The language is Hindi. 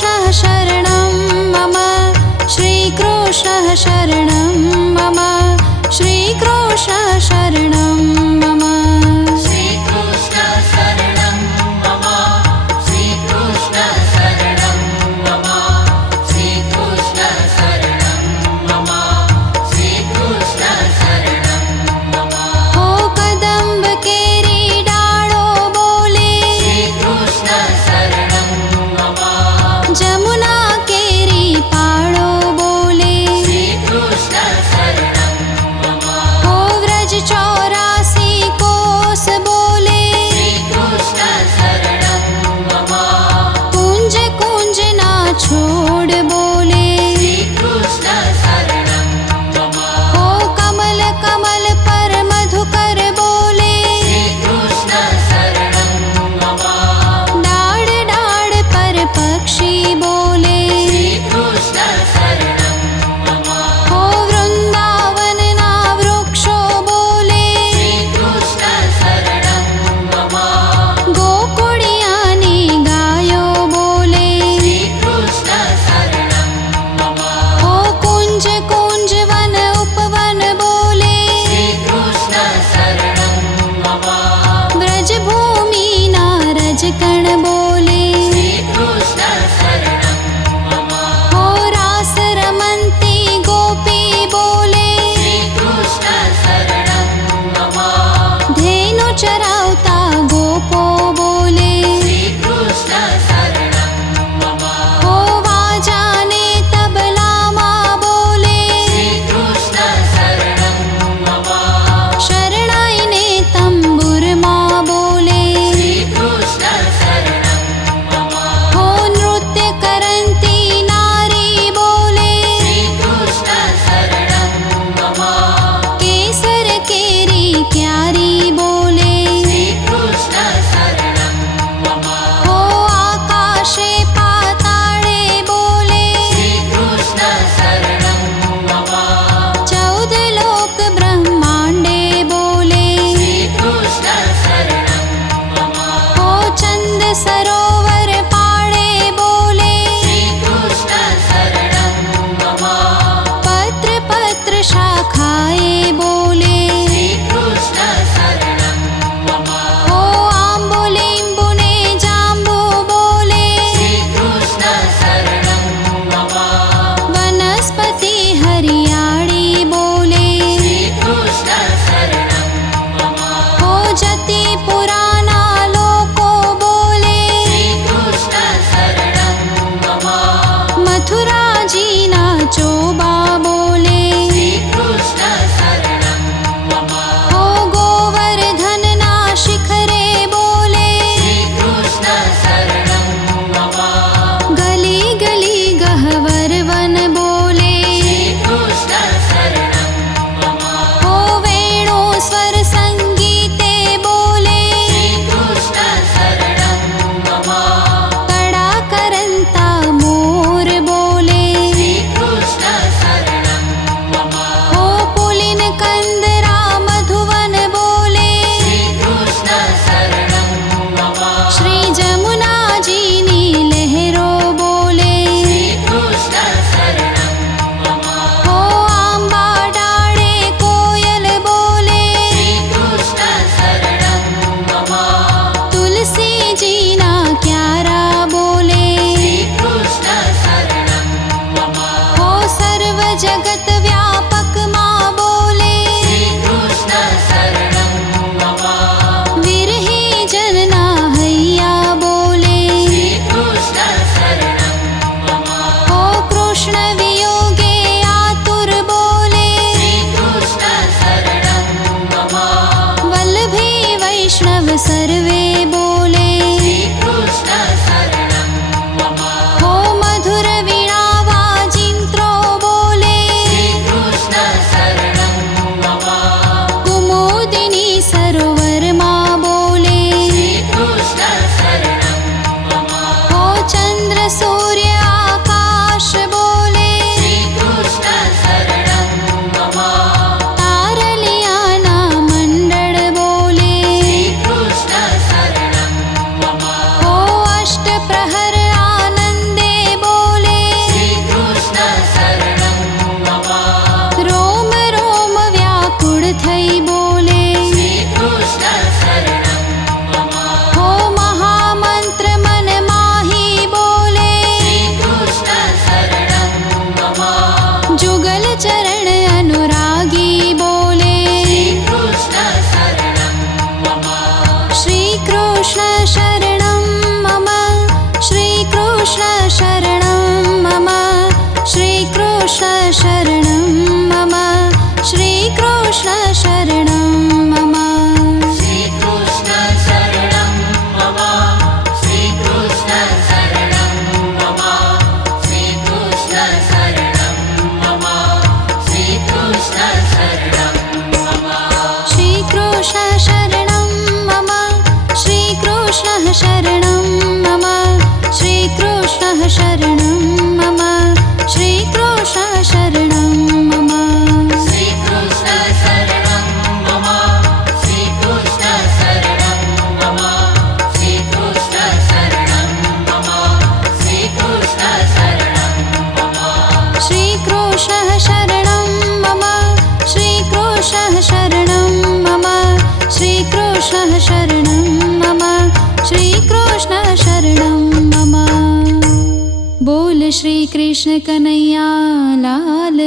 शरणं मम श्रीकृष्णः शरणं मम श्रीकृष्णः शरणं मम श्रीकृष्ण शरणं मम श्रीकृष्ण शरणं मम श्रीकृष्ण शरणं मम श्रीकृष्ण शरणं मम हो कदम्ब केरी डाळो बोले श्रीकृष्ण शरणं मम जमुना केरी पाळो बोले श्रीकृष्ण शरणं मम हो व्रज 84 कोस बोले श्रीकृष्ण शरणं मम कुंज कुंज ना छोड़ बोले श्रीकृष्ण शरणं मम हो कमल कमल पर मधुकर बोले श्रीकृष्ण शरणं मम डाढ़ डाढ़ पर पक्षी बोले श्रीकृष्ण शरणं मम हो वृंदावन ना वृक्षो बोले श्रीकृष्ण शरणं मम गोकुड़ियानी गायो बोले श्रीकृष्ण शरणं मम हो कुंज कुंज वन उपवन बोले श्रीकृष्ण शरणं मम ब्रज भूमि ना रजकण बोले श्रीकृष्ण शरणं मम हो रास रमन्ती गोपी बोले श्रीकृष्ण शरणं मम धेनु चरावता गोपो बोले श्रीकृष्ण शरणं मम हो वाजाने तबला मा बोले श्रीकृष्ण शरणं मम शरणाई ने तंबुर मा बोले श्रीकृष्ण शरणं मम हो नृत्य करंती नारी बोले श्रीकृष्ण शरणं मम केसर केरी क्यारी बोले श्रीकृष्ण शरणं मम हो आकाशे पाताळे बोले श्रीकृष्ण शरणं मम 14 लोक ब्रह्मांडे बोले श्रीकृष्ण शरणं मम हो चंद सरोवर पाड़े बोले श्रीकृष्ण शरणं मम पत्र पत्र शाखाए बोले श्रीकृष्ण शरणं मम हो श्रीकृष्ण श्रीकृष्ण शरणं मम श्रीकृष्ण शरणं मम श्रीकृष्ण शरणं मम श्रीकृष्ण शरणं मम श्रीकृष्ण शरणं मम श्रीकृष्ण शरणं मम श्रीकृष्ण शरणं मम श्रीकृष्ण शरणं मम श्रीकृष्ण शरणं मम श्रीकृष्ण शरणं मम श्रीकृष्ण शरणं मम श्रीकृष्ण शरणं मम श्रीकृष्ण शरणं मम श्रीकृष्ण शरणं मम श्रीकृष्ण शरणं मम श्रीकृष्ण शरणं मम श्रीकृष्ण शरणं मम श्रीकृष्ण शरणं मम श्रीकृष्ण शरणं मम बोल श्री कृष्ण कन्हैया लाल